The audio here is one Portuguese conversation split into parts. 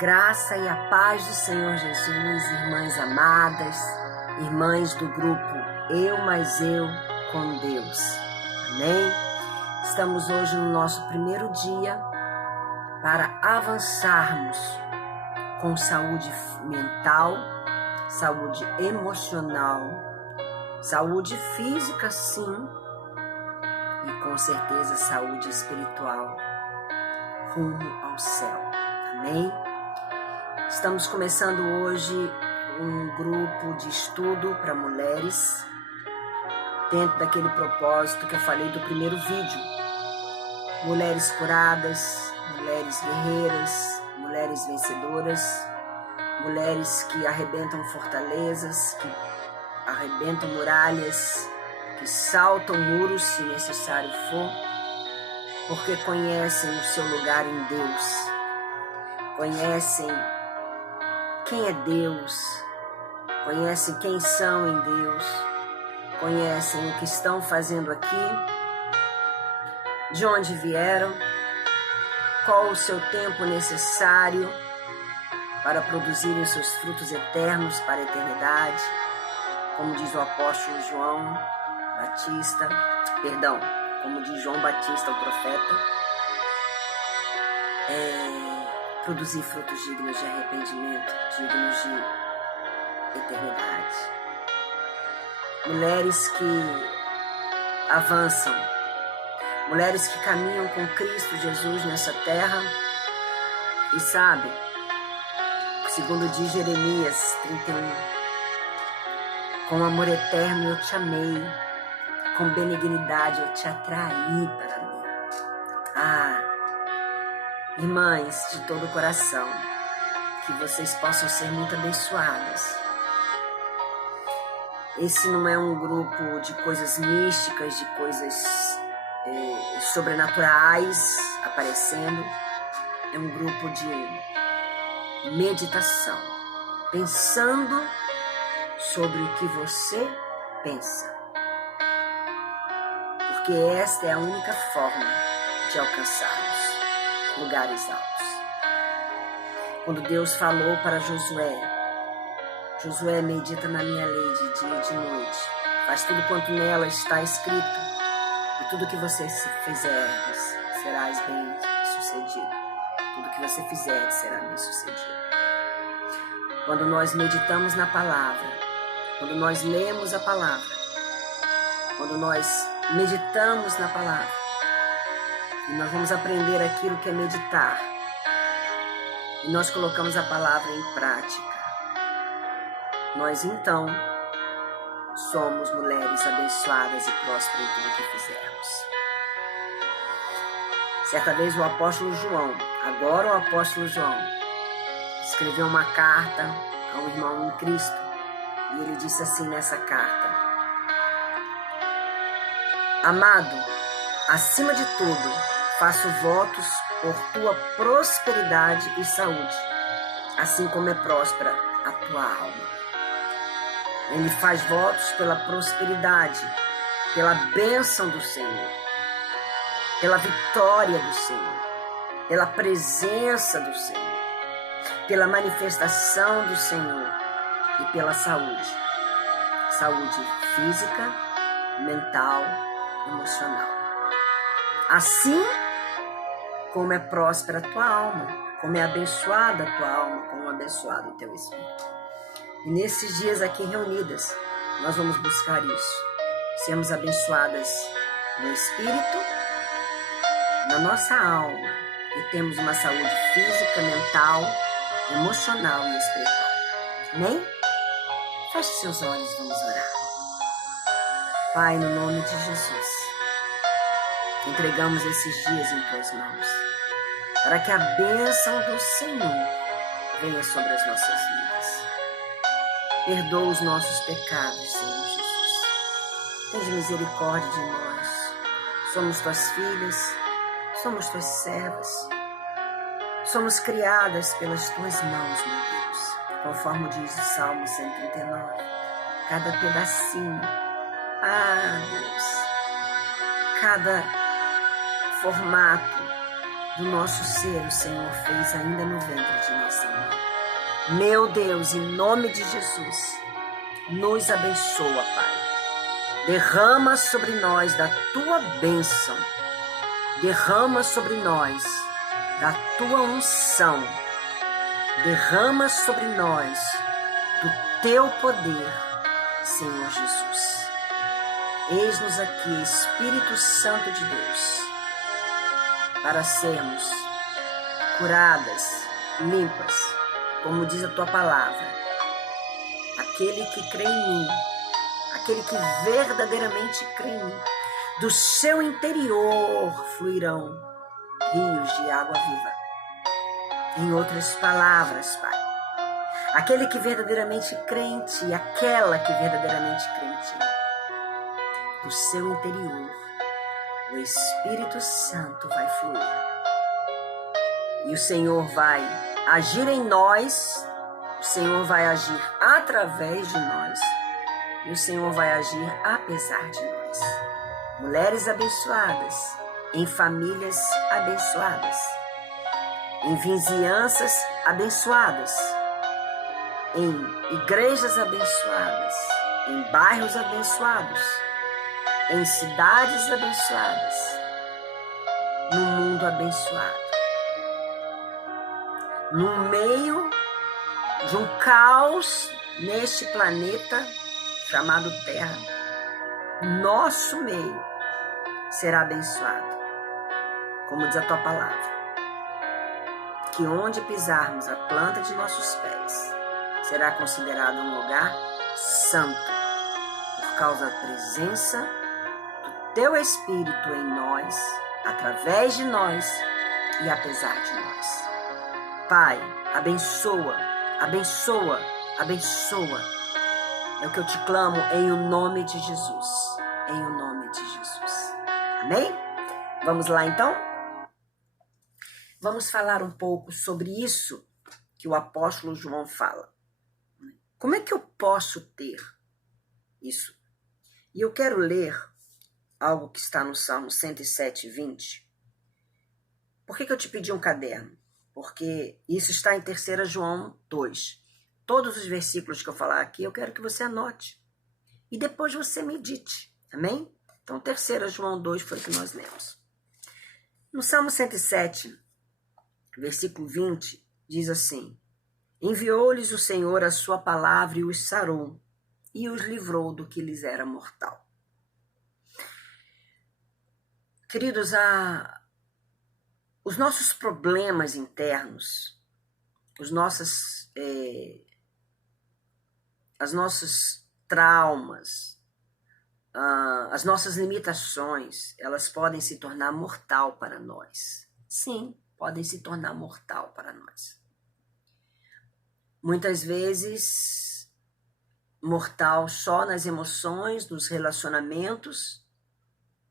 Graça e a paz do Senhor Jesus, irmãs amadas, irmãs do grupo Eu Mais Eu com Deus. Amém? Estamos hoje no nosso primeiro dia para avançarmos com saúde mental, saúde emocional, saúde física, sim, e com certeza saúde espiritual rumo ao céu. Amém? Estamos começando hoje um grupo de estudo para mulheres, dentro daquele propósito que eu falei do primeiro vídeo. Mulheres curadas, mulheres guerreiras, mulheres vencedoras, mulheres que arrebentam fortalezas, que arrebentam muralhas, que saltam muros se necessário for, porque conhecem o seu lugar em Deus, conhecem quem é Deus, conhecem quem são em Deus, conhecem o que estão fazendo aqui, de onde vieram, qual o seu tempo necessário para produzirem seus frutos eternos para a eternidade, como diz o apóstolo João Batista, como diz João Batista, o profeta, produzir frutos dignos de arrependimento, dignos de eternidade. Mulheres que avançam, mulheres que caminham com Cristo Jesus nessa terra e sabem, segundo diz Jeremias 31, com amor eterno eu te amei, com benignidade eu te atraí para mim. Irmãs, de todo o coração, que vocês possam ser muito abençoadas. Esse não é um grupo de coisas místicas, de coisas sobrenaturais aparecendo. É um grupo de meditação, pensando sobre o que você pensa. Porque esta é a única forma de alcançarmos lugares altos. Quando Deus falou para Josué medita na minha lei de dia e de noite, faz tudo quanto nela está escrito, e tudo que você fizer serás bem sucedido. Tudo que você fizer será bem sucedido. Quando nós meditamos na palavra, quando nós lemos a palavra, quando nós meditamos na palavra, e nós vamos aprender aquilo que é meditar, e nós colocamos a palavra em prática, nós então somos mulheres abençoadas e prósperas em tudo que fizermos. Certa vez o apóstolo João, escreveu uma carta a um irmão em Cristo, e ele disse assim nessa carta: amado, acima de tudo, faço votos por tua prosperidade e saúde, assim como é próspera a tua alma. Ele faz votos pela prosperidade, pela bênção do Senhor, pela vitória do Senhor, pela presença do Senhor, pela manifestação do Senhor e pela saúde. Saúde física, mental, emocional. Assim como é próspera a tua alma, como é abençoada a tua alma, como é abençoado o teu espírito. E nesses dias aqui reunidas, nós vamos buscar isso. Sermos abençoadas no espírito, na nossa alma, e temos uma saúde física, mental, emocional e espiritual. Amém? Feche seus olhos, vamos orar. Pai, no nome de Jesus, entregamos esses dias em tuas mãos, para que a bênção do Senhor venha sobre as nossas vidas. Perdoa os nossos pecados, Senhor Jesus. Tenha misericórdia de nós. Somos tuas filhas, somos tuas servas. Somos criadas pelas tuas mãos, meu Deus. Conforme diz o Salmo 139. Cada pedacinho, Deus, cada formato do nosso ser, o Senhor fez ainda no ventre de nossa mãe. Meu Deus, em nome de Jesus, nos abençoa, Pai. Derrama sobre nós da tua bênção. Derrama sobre nós da tua unção. Derrama sobre nós do teu poder, Senhor Jesus. Eis-nos aqui, Espírito Santo de Deus, para sermos curadas, limpas, como diz a tua palavra. Aquele que crê em mim, aquele que verdadeiramente crê em mim, do seu interior fluirão rios de água viva. Em outras palavras, Pai, aquele que verdadeiramente crê em ti, aquela que verdadeiramente crê em ti, do seu interior, o Espírito Santo vai fluir. E o Senhor vai agir em nós, o Senhor vai agir através de nós, e o Senhor vai agir apesar de nós. Mulheres abençoadas, em famílias abençoadas, em vizinhanças abençoadas, em igrejas abençoadas, em bairros abençoados, em cidades abençoadas, no mundo abençoado. No meio de um caos neste planeta chamado Terra, nosso meio será abençoado, como diz a tua palavra, que onde pisarmos a planta de nossos pés será considerado um lugar santo, por causa da presença do teu Espírito em nós, através de nós e apesar de nós. Pai, abençoa, abençoa, abençoa. É o que eu te clamo em o nome de Jesus. Em o nome de Jesus. Amém? Vamos lá então? Vamos falar um pouco sobre isso que o apóstolo João fala. Como é que eu posso ter isso? E eu quero ler algo que está no Salmo 107, 20. Por que eu te pedi um caderno? Porque isso está em 3 João 2. Todos os versículos que eu falar aqui, eu quero que você anote. E depois você medite. Amém? Então, 3 João 2 foi o que nós lemos. No Salmo 107, versículo 20, diz assim: enviou-lhes o Senhor a sua palavra e os sarou, e os livrou do que lhes era mortal. Queridos, os nossos problemas internos, as nossos traumas, as nossas limitações, elas podem se tornar mortal para nós. Sim, podem se tornar mortal para nós. Muitas vezes, mortal só nas emoções, nos relacionamentos,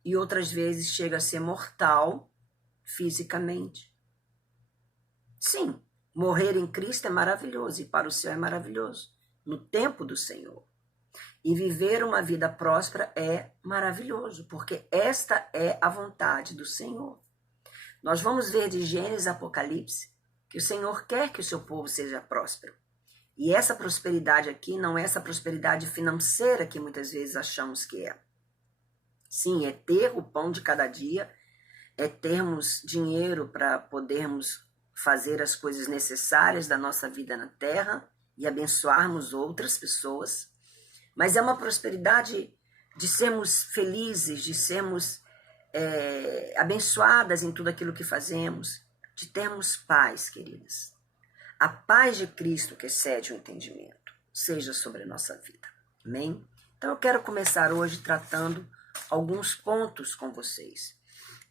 e outras vezes chega a ser mortal fisicamente. Sim, morrer em Cristo é maravilhoso e para o céu é maravilhoso, no tempo do Senhor. E viver uma vida próspera é maravilhoso, porque esta é a vontade do Senhor. Nós vamos ver de Gênesis a Apocalipse que o Senhor quer que o seu povo seja próspero. E essa prosperidade aqui não é essa prosperidade financeira que muitas vezes achamos que é. Sim, é ter o pão de cada dia, é termos dinheiro para podermos fazer as coisas necessárias da nossa vida na terra e abençoarmos outras pessoas. Mas é uma prosperidade de sermos felizes, de sermos abençoadas em tudo aquilo que fazemos, de termos paz, queridas. A paz de Cristo que excede o entendimento seja sobre a nossa vida. Amém? Então eu quero começar hoje tratando alguns pontos com vocês.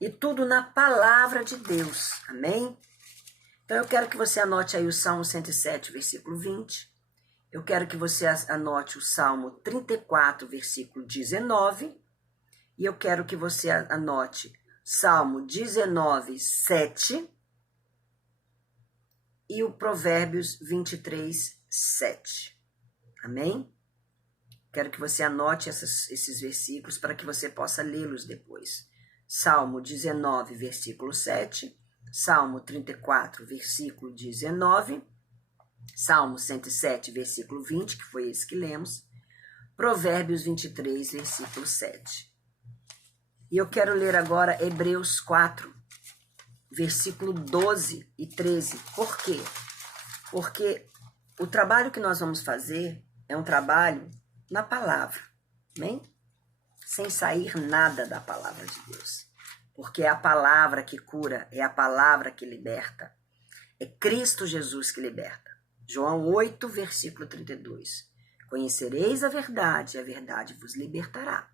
E tudo na palavra de Deus. Amém? Então eu quero que você anote aí o Salmo 107, versículo 20. Eu quero que você anote o Salmo 34, versículo 19. E eu quero que você anote Salmo 19, 7. E o Provérbios 23, 7. Amém? Quero que você anote esses versículos para que você possa lê-los depois. Salmo 19, versículo 7. Salmo 34, versículo 19. Salmo 107, versículo 20, que foi esse que lemos. Provérbios 23, versículo 7. E eu quero ler agora Hebreus 4, versículo 12 e 13. Por quê? Porque o trabalho que nós vamos fazer é um trabalho na palavra, amém? Sem sair nada da palavra de Deus. Porque é a palavra que cura, é a palavra que liberta. É Cristo Jesus que liberta. João 8, versículo 32. Conhecereis a verdade vos libertará.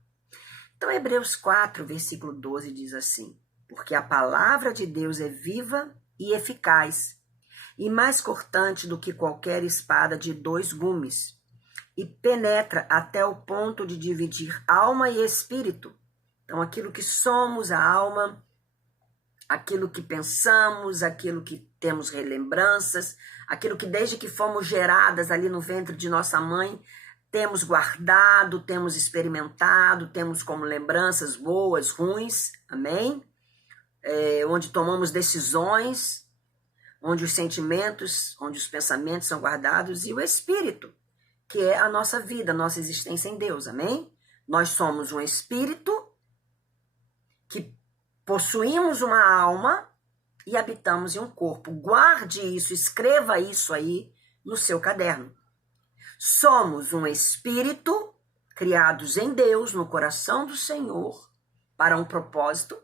Então, Hebreus 4, versículo 12 diz assim: porque a palavra de Deus é viva e eficaz, e mais cortante do que qualquer espada de 2 gumes, e penetra até o ponto de dividir alma e espírito. Então, aquilo que somos, a alma, aquilo que pensamos, aquilo que temos relembranças, aquilo que desde que fomos geradas ali no ventre de nossa mãe, temos guardado, temos experimentado, temos como lembranças boas, ruins, amém? Onde tomamos decisões, onde os sentimentos, onde os pensamentos são guardados, e o espírito, que é a nossa vida, a nossa existência em Deus, amém? Nós somos um espírito que possuímos uma alma e habitamos em um corpo. Guarde isso, escreva isso aí no seu caderno. Somos um espírito criados em Deus, no coração do Senhor, para um propósito,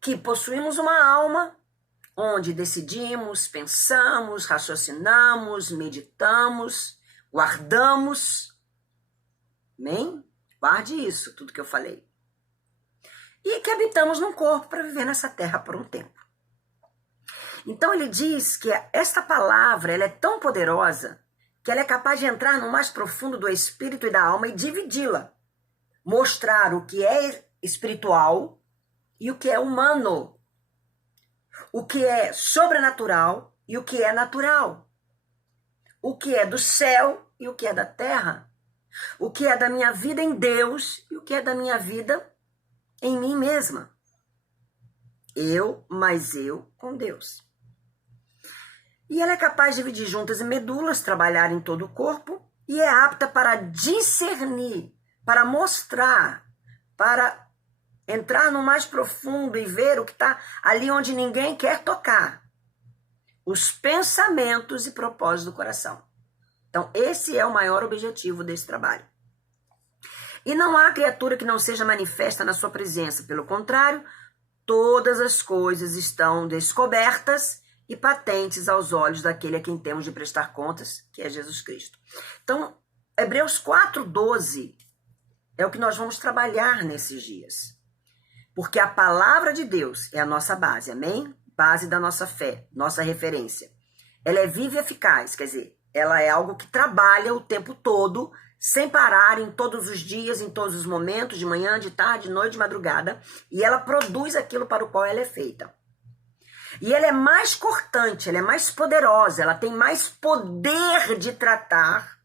que possuímos uma alma onde decidimos, pensamos, raciocinamos, meditamos, guardamos. Amém? Guarde isso, tudo que eu falei. E que habitamos num corpo para viver nessa terra por um tempo. Então ele diz que esta palavra ela é tão poderosa que ela é capaz de entrar no mais profundo do espírito e da alma e dividi-la. Mostrar o que é espiritual e o que é humano. O que é sobrenatural e o que é natural. O que é do céu e o que é da terra. O que é da minha vida em Deus e o que é da minha vida em mim mesma. Eu, mais eu com Deus. E ela é capaz de dividir juntas e medulas, trabalhar em todo o corpo, e é apta para discernir, para mostrar, para entrar no mais profundo e ver o que está ali onde ninguém quer tocar. Os pensamentos e propósitos do coração. Então, esse é o maior objetivo desse trabalho. E não há criatura que não seja manifesta na sua presença. Pelo contrário, todas as coisas estão descobertas e patentes aos olhos daquele a quem temos de prestar contas, que é Jesus Cristo. Então, Hebreus 4:12 é o que nós vamos trabalhar nesses dias. Porque a palavra de Deus é a nossa base, amém? Base da nossa fé, nossa referência. Ela é viva e eficaz, quer dizer, ela é algo que trabalha o tempo todo, sem parar, em todos os dias, em todos os momentos, de manhã, de tarde, de noite, de madrugada, e ela produz aquilo para o qual ela é feita. E ela é mais cortante, ela é mais poderosa, ela tem mais poder de tratar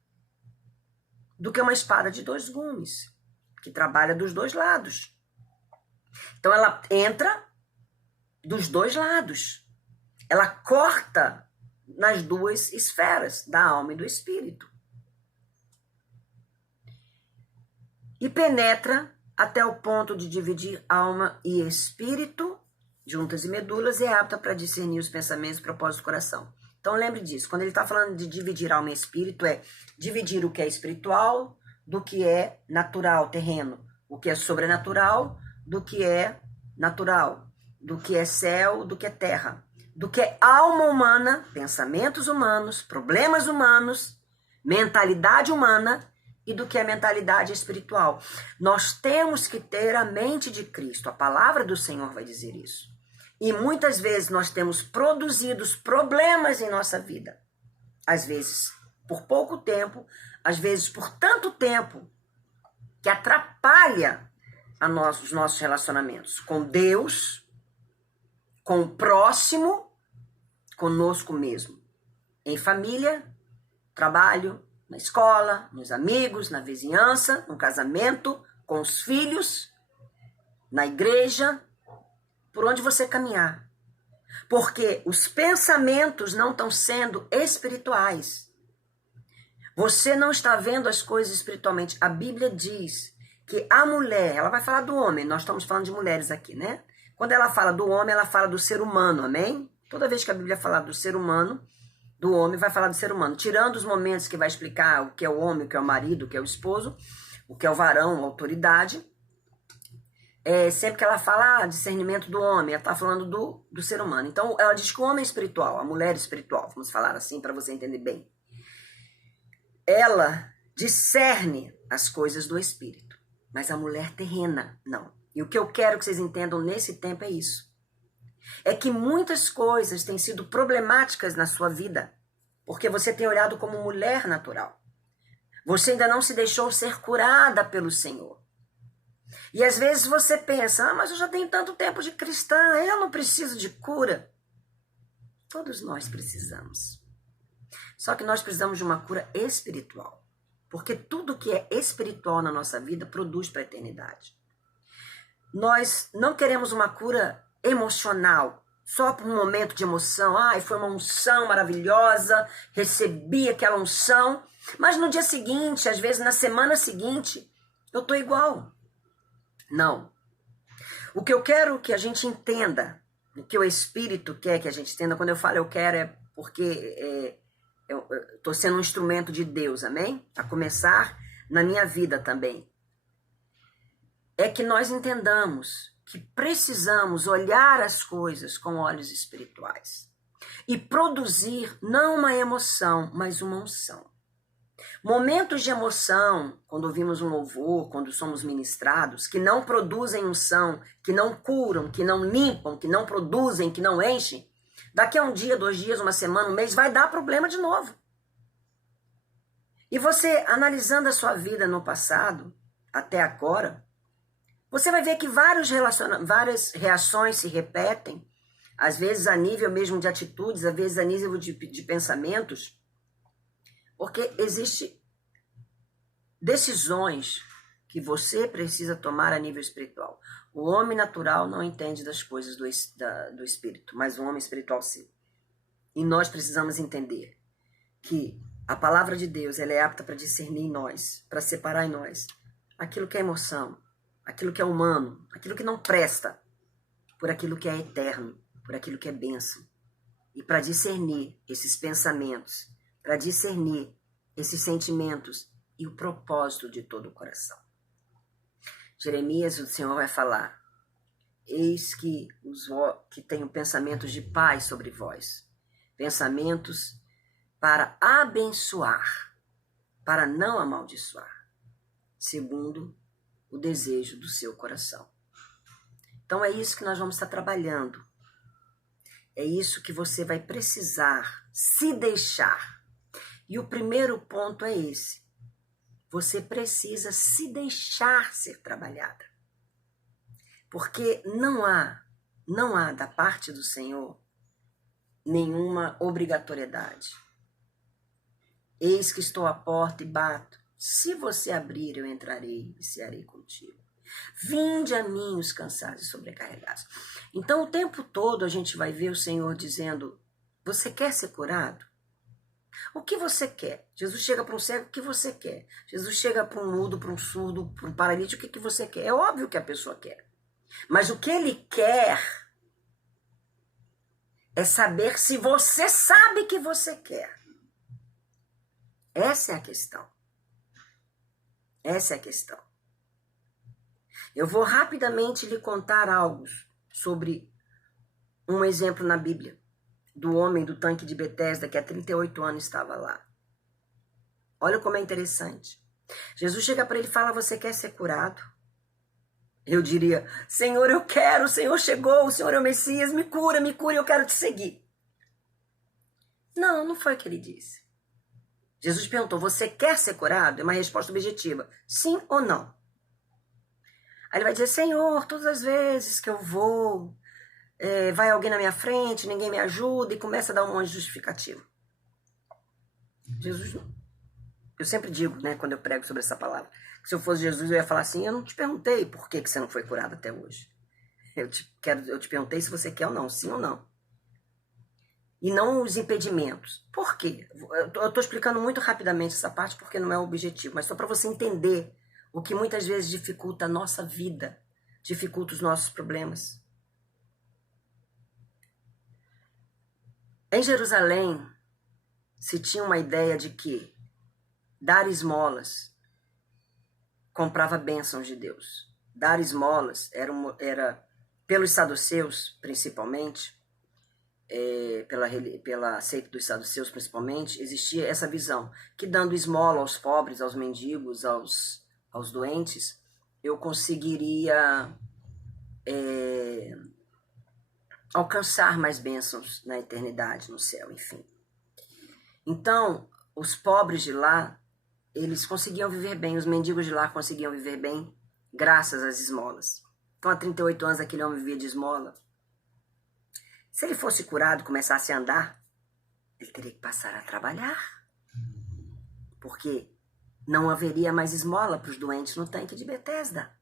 do que uma espada de 2 gumes, que trabalha dos 2 lados. Então ela entra dos 2 lados. Ela corta nas 2 esferas, da alma e do espírito. E penetra até o ponto de dividir alma e espírito, juntas e medulas, e é apta para discernir os pensamentos e propósitos do coração. Então lembre disso, quando ele está falando de dividir alma e espírito, é dividir o que é espiritual do que é natural, terreno, o que é sobrenatural do que é natural, do que é céu, do que é terra, do que é alma humana, pensamentos humanos, problemas humanos, mentalidade humana, e do que é mentalidade espiritual. Nós temos que ter a mente de Cristo, a palavra do Senhor vai dizer isso. E muitas vezes nós temos produzido problemas em nossa vida. Às vezes por pouco tempo, às vezes por tanto tempo, que atrapalha os nossos relacionamentos com Deus, com o próximo, conosco mesmo. Em família, trabalho, na escola, nos amigos, na vizinhança, no casamento, com os filhos, na igreja, por onde você caminhar. Porque os pensamentos não estão sendo espirituais. Você não está vendo as coisas espiritualmente. A Bíblia diz que a mulher, ela vai falar do homem, nós estamos falando de mulheres aqui, né? Quando ela fala do homem, ela fala do ser humano, amém? Toda vez que a Bíblia fala do ser humano, do homem, vai falar do ser humano. Tirando os momentos que vai explicar o que é o homem, o que é o marido, o que é o esposo, o que é o varão, a autoridade. Sempre que ela fala discernimento do homem, ela está falando do ser humano. Então, ela diz que o homem é espiritual, a mulher é espiritual, vamos falar assim para você entender bem. Ela discerne as coisas do espírito, mas a mulher terrena, não. E o que eu quero que vocês entendam nesse tempo é isso. É que muitas coisas têm sido problemáticas na sua vida, porque você tem olhado como mulher natural. Você ainda não se deixou ser curada pelo Senhor. E às vezes você pensa, mas eu já tenho tanto tempo de cristã, eu não preciso de cura. Todos nós precisamos. Só que nós precisamos de uma cura espiritual. Porque tudo que é espiritual na nossa vida produz para a eternidade. Nós não queremos uma cura emocional, só por um momento de emoção. Foi uma unção maravilhosa, recebi aquela unção, mas no dia seguinte, às vezes na semana seguinte, eu estou igual. Não. O que eu quero que a gente entenda, o que o Espírito quer que a gente entenda, quando eu falo eu quero é porque eu estou sendo um instrumento de Deus, amém? A começar na minha vida também. É que nós entendamos que precisamos olhar as coisas com olhos espirituais e produzir não uma emoção, mas uma unção. Momentos de emoção, quando ouvimos um louvor, quando somos ministrados, que não produzem unção, que não curam, que não limpam, que não produzem, que não enchem, daqui a um dia, 2 dias, uma semana, um mês, vai dar problema de novo. E você, analisando a sua vida no passado, até agora, você vai ver que várias reações se repetem, às vezes a nível mesmo de atitudes, às vezes a nível de pensamentos, porque existem decisões que você precisa tomar a nível espiritual. O homem natural não entende das coisas do espírito, mas o homem espiritual sim. E nós precisamos entender que a palavra de Deus ela é apta para discernir em nós, para separar em nós aquilo que é emoção, aquilo que é humano, aquilo que não presta, por aquilo que é eterno, por aquilo que é bênção. E para discernir esses pensamentos, para discernir esses sentimentos e o propósito de todo o coração. Jeremias, o Senhor vai falar, eis que tenho pensamentos de paz sobre vós, pensamentos para abençoar, para não amaldiçoar, segundo o desejo do seu coração. Então é isso que nós vamos estar trabalhando. É isso que você vai precisar se deixar. E o primeiro ponto é esse. Você precisa se deixar ser trabalhada. Porque não há da parte do Senhor nenhuma obrigatoriedade. Eis que estou à porta e bato. Se você abrir, eu entrarei e cearei contigo. Vinde a mim os cansados e sobrecarregados. Então, o tempo todo a gente vai ver o Senhor dizendo, você quer ser curado? O que você quer? Jesus chega para um cego, o que você quer? Jesus chega para um mudo, para um surdo, para um paralítico, o que você quer? É óbvio que a pessoa quer. Mas o que ele quer é saber se você sabe que você quer. Essa é a questão. Essa é a questão. Eu vou rapidamente lhe contar algo sobre um exemplo na Bíblia do homem do tanque de Betesda que há 38 anos estava lá. Olha como é interessante. Jesus chega para ele e fala, você quer ser curado? Eu diria, Senhor, eu quero, o Senhor chegou, o Senhor é o Messias, me cura, eu quero te seguir. Não, não foi o que ele disse. Jesus perguntou, você quer ser curado? É uma resposta objetiva, sim ou não? Aí ele vai dizer, Senhor, todas as vezes que eu vou, vai alguém na minha frente, ninguém me ajuda, e começa a dar um monte de justificativo. Jesus, eu sempre digo, né, quando eu prego sobre essa palavra, que se eu fosse Jesus, eu ia falar assim, eu não te perguntei por que você não foi curado até hoje. Eu te perguntei se você quer ou não, sim ou não. e não os impedimentos. Por quê? Eu estou explicando muito rapidamente essa parte porque não é o objetivo, mas só para você entender o que muitas vezes dificulta a nossa vida, dificulta os nossos problemas. Em Jerusalém, se tinha uma ideia de que dar esmolas comprava bênçãos de Deus. Dar esmolas era pelos saduceus, principalmente, pela seita dos saduceus, principalmente, existia essa visão, que dando esmola aos pobres, aos mendigos, aos doentes, eu conseguiria alcançar mais bênçãos na eternidade, no céu, enfim. Então, os pobres de lá, eles conseguiam viver bem, os mendigos de lá conseguiam viver bem graças às esmolas. Então, há 38 anos, aquele homem vivia de esmola. Se ele fosse curado e começasse a andar, ele teria que passar a trabalhar. Porque não haveria mais esmola para os doentes no tanque de Betesda.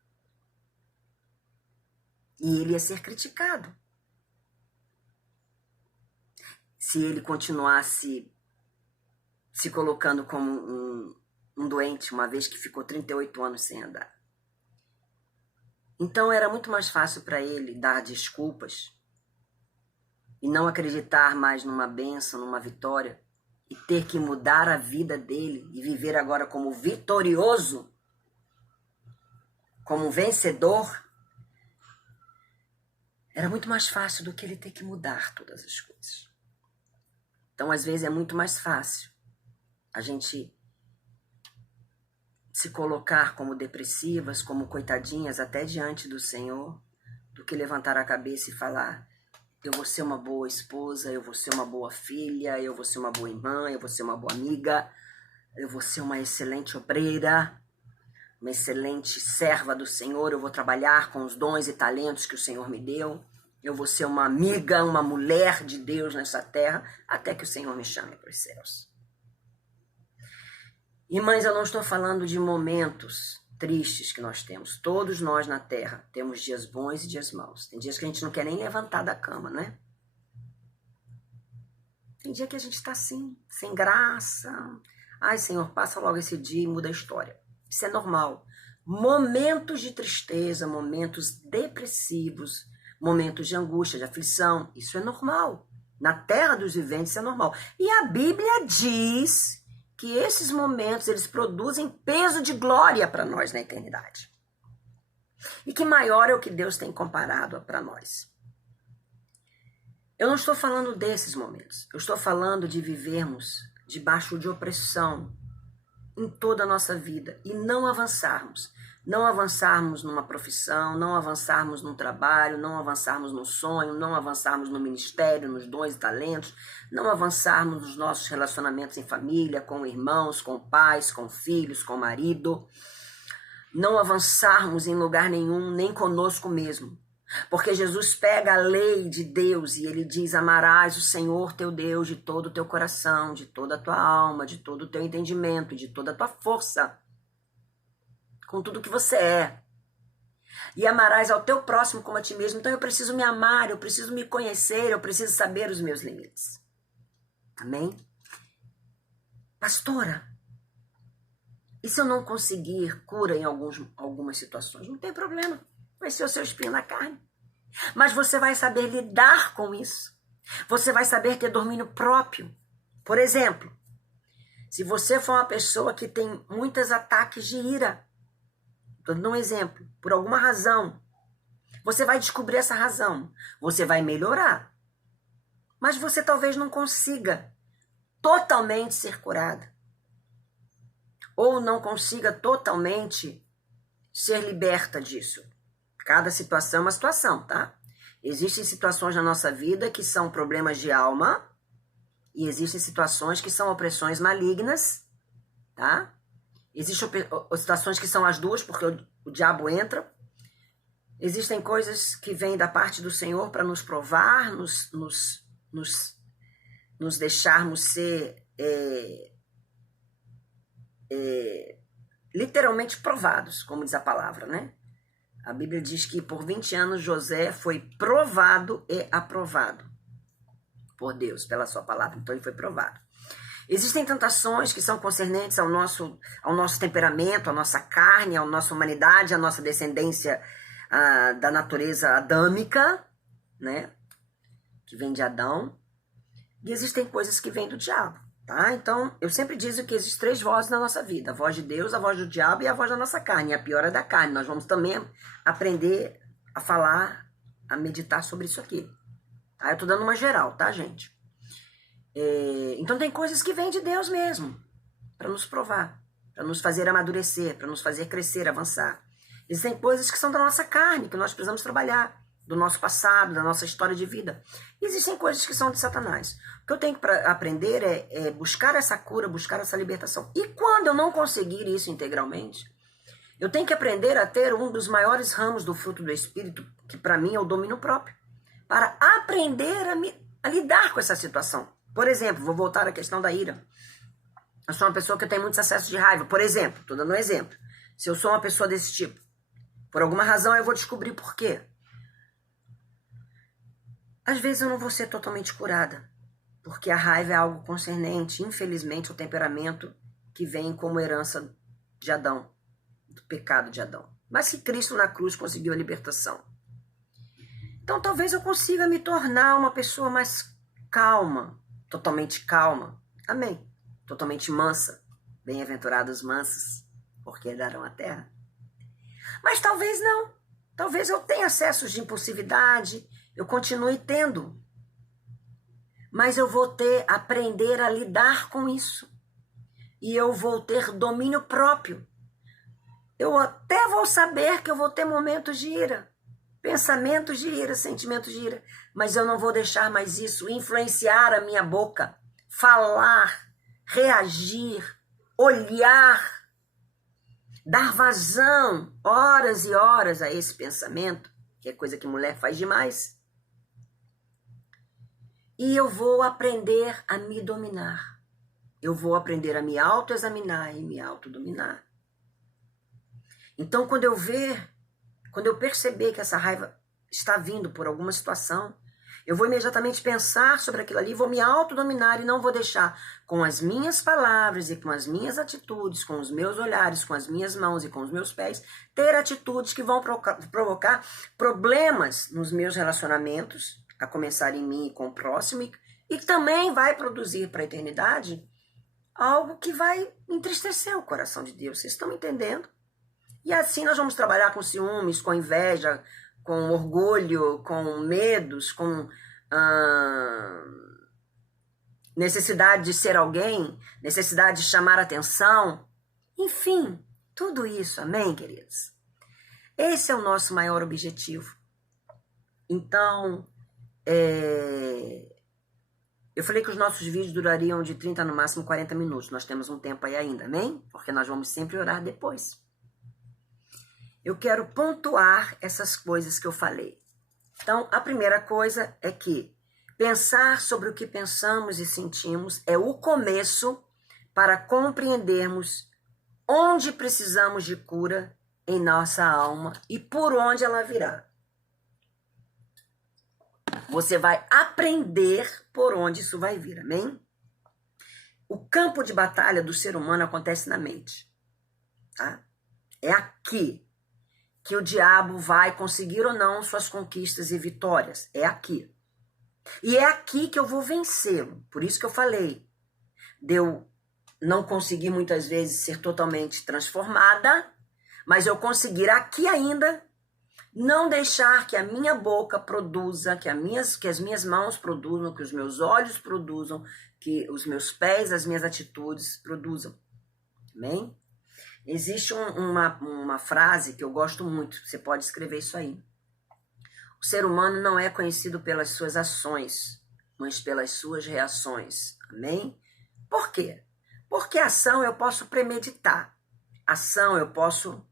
E ele ia ser criticado. Se ele continuasse se colocando como um doente, uma vez que ficou 38 anos sem andar. Então era muito mais fácil para ele dar desculpas e não acreditar mais numa bênção, numa vitória, e ter que mudar a vida dele e viver agora como vitorioso, como vencedor. Era muito mais fácil do que ele ter que mudar todas as coisas. Então, às vezes, é muito mais fácil a gente se colocar como depressivas, como coitadinhas, até diante do Senhor, do que levantar a cabeça e falar: eu vou ser uma boa esposa, eu vou ser uma boa filha, eu vou ser uma boa irmã, eu vou ser uma boa amiga, eu vou ser uma excelente obreira, uma excelente serva do Senhor, eu vou trabalhar com os dons e talentos que o Senhor me deu, eu vou ser uma amiga, uma mulher de Deus nessa terra, até que o Senhor me chame para os céus. Irmãs, eu não estou falando de momentos tristes que nós temos. Todos nós na terra temos dias bons e dias maus. Tem dias que a gente não quer nem levantar da cama, né? Tem dia que a gente está assim, sem graça. Ai, Senhor, passa logo esse dia e muda a história. Isso é normal. Momentos de tristeza, momentos depressivos, momentos de angústia, de aflição, isso é normal. Na terra dos viventes isso é normal. E a Bíblia diz que esses momentos, eles produzem peso de glória para nós na eternidade. E que maior é o que Deus tem comparado para nós. Eu não estou falando desses momentos. Eu estou falando de vivermos debaixo de opressão em toda a nossa vida e não avançarmos. Não avançarmos numa profissão, não avançarmos num trabalho, não avançarmos num sonho, não avançarmos no ministério, nos dons e talentos, não avançarmos nos nossos relacionamentos em família, com irmãos, com pais, com filhos, com marido, não avançarmos em lugar nenhum, nem conosco mesmo. Porque Jesus pega a lei de Deus e ele diz: amarás o Senhor teu Deus de todo o teu coração, de toda a tua alma, de todo o teu entendimento, de toda a tua força, com tudo que você é. E amarás ao teu próximo como a ti mesmo. Então eu preciso me amar, eu preciso me conhecer, eu preciso saber os meus limites. Amém? Pastora, e se eu não conseguir cura em algumas situações? Não tem problema. Vai ser o seu espinho na carne. Mas você vai saber lidar com isso. Você vai saber ter domínio próprio. Por exemplo, se você for uma pessoa que tem muitos ataques de ira, estou dando um exemplo, por alguma razão, você vai descobrir essa razão. Você vai melhorar. Mas você talvez não consiga totalmente ser curada. Ou não consiga totalmente ser liberta disso. Cada situação é uma situação, tá? Existem situações na nossa vida que são problemas de alma e existem situações que são opressões malignas, tá? Existem situações que são as duas, porque o diabo entra. Existem coisas que vêm da parte do Senhor para nos provar, nos deixarmos ser literalmente provados, como diz a palavra, né? A Bíblia diz que por 20 anos José foi provado e aprovado. por Deus, pela sua palavra. Então ele foi provado. Existem tentações que são concernentes ao nosso temperamento, à nossa carne, à nossa humanidade, à nossa descendência da natureza adâmica, né? Que vem de Adão. E existem coisas que vêm do diabo, tá? Então, eu sempre digo que existem 3 vozes na nossa vida. A voz de Deus, a voz do diabo e a voz da nossa carne. E a pior é da carne. Nós vamos também aprender a falar, a meditar sobre isso aqui. Tá? Eu tô dando uma geral, tá, gente? Então tem coisas que vêm de Deus mesmo, para nos provar, para nos fazer amadurecer, para nos fazer crescer, avançar. Existem coisas que são da nossa carne, que nós precisamos trabalhar, do nosso passado, da nossa história de vida. E existem coisas que são de Satanás. O que eu tenho que aprender é buscar essa cura, buscar essa libertação. E quando eu não conseguir isso integralmente, eu tenho que aprender a ter um dos maiores ramos do fruto do Espírito, que para mim é o domínio próprio, para aprender a lidar com essa situação. Por exemplo, vou voltar à questão da ira. Eu sou uma pessoa que tem muitos acessos de raiva. Por exemplo, estou dando um exemplo. Se eu sou uma pessoa desse tipo, por alguma razão eu vou descobrir por quê. Às vezes eu não vou ser totalmente curada, porque a raiva é algo concernente, infelizmente, ao temperamento que vem como herança de Adão, do pecado de Adão. Mas que Cristo na cruz conseguiu a libertação. Então talvez eu consiga me tornar uma pessoa mais calma, totalmente calma, amém, totalmente mansa, bem-aventurados mansos, porque herdarão a terra. Mas talvez não, talvez eu tenha acessos de impulsividade, eu continue tendo, mas eu vou aprender a lidar com isso, e eu vou ter domínio próprio, eu até vou saber que eu vou ter momentos de ira, pensamentos de ira, sentimentos de ira, mas eu não vou deixar mais isso influenciar a minha boca, falar, reagir, olhar, dar vazão horas e horas a esse pensamento, que é coisa que mulher faz demais. E eu vou aprender a me dominar. Eu vou aprender a me autoexaminar e me autodominar. Então, quando eu perceber que essa raiva está vindo por alguma situação, eu vou imediatamente pensar sobre aquilo ali, vou me autodominar e não vou deixar com as minhas palavras e com as minhas atitudes, com os meus olhares, com as minhas mãos e com os meus pés, ter atitudes que vão provocar problemas nos meus relacionamentos, a começar em mim e com o próximo, e também vai produzir para a eternidade algo que vai entristecer o coração de Deus. Vocês estão entendendo? E assim nós vamos trabalhar com ciúmes, com inveja, com orgulho, com medos, com necessidade de ser alguém, necessidade de chamar atenção. Enfim, tudo isso, amém, queridos? Esse é o nosso maior objetivo. Então, eu falei que os nossos vídeos durariam de 30 no máximo 40 minutos. Nós temos um tempo aí ainda, amém? Porque nós vamos sempre orar depois. Eu quero pontuar essas coisas que eu falei. Então, a primeira coisa é que pensar sobre o que pensamos e sentimos é o começo para compreendermos onde precisamos de cura em nossa alma e por onde ela virá. Você vai aprender por onde isso vai vir, amém? O campo de batalha do ser humano acontece na mente, tá? É aqui que o diabo vai conseguir ou não suas conquistas e vitórias. É aqui. E é aqui que eu vou vencê-lo. Por isso que eu falei. De eu não conseguir muitas vezes ser totalmente transformada, mas eu conseguir aqui ainda não deixar que a minha boca produza, que as minhas mãos produzam, que os meus olhos produzam, que os meus pés, as minhas atitudes produzam. Amém? Existe uma frase que eu gosto muito, você pode escrever isso aí. O ser humano não é conhecido pelas suas ações, mas pelas suas reações. Amém? Por quê? Porque ação eu posso premeditar. Ação eu posso,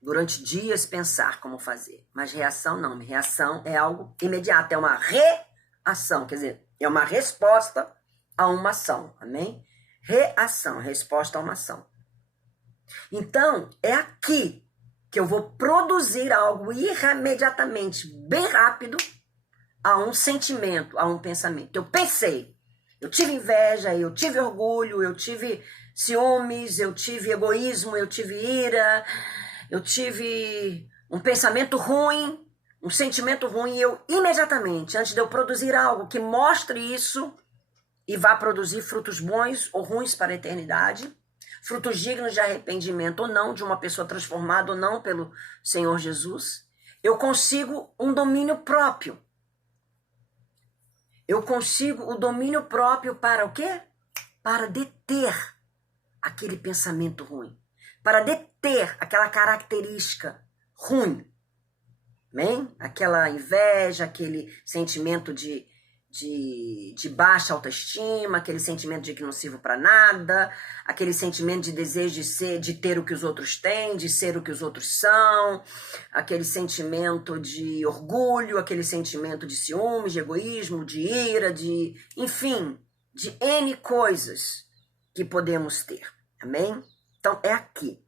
durante dias, pensar como fazer. Mas reação não. Reação é algo imediato, é uma reação. Quer dizer, é uma resposta a uma ação. Amém? Reação, resposta a uma ação. Então, é aqui que eu vou produzir algo imediatamente, bem rápido, a um sentimento, a um pensamento. Eu pensei, eu tive inveja, eu tive orgulho, eu tive ciúmes, eu tive egoísmo, eu tive ira, eu tive um pensamento ruim, um sentimento ruim, e eu imediatamente, antes de eu produzir algo que mostre isso e vá produzir frutos bons ou ruins para a eternidade, frutos dignos de arrependimento ou não, de uma pessoa transformada ou não pelo Senhor Jesus, eu consigo um domínio próprio. Eu consigo o domínio próprio para o quê? Para deter aquele pensamento ruim, para deter aquela característica ruim, amém? Aquela inveja, aquele sentimento de baixa autoestima, aquele sentimento de que não sirvo para nada, aquele sentimento de desejo de ter o que os outros têm, de ser o que os outros são, aquele sentimento de orgulho, aquele sentimento de ciúmes, de egoísmo, de ira, enfim, de N coisas que podemos ter, amém? Então é aqui.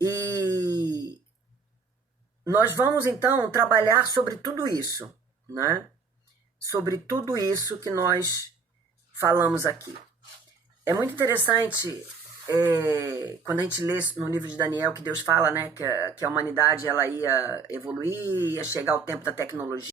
E nós vamos então trabalhar sobre tudo isso, né? Sobre tudo isso que nós falamos aqui. É muito interessante quando a gente lê no livro de Daniel que Deus fala, né, que a humanidade ela ia evoluir, ia chegar ao tempo da tecnologia,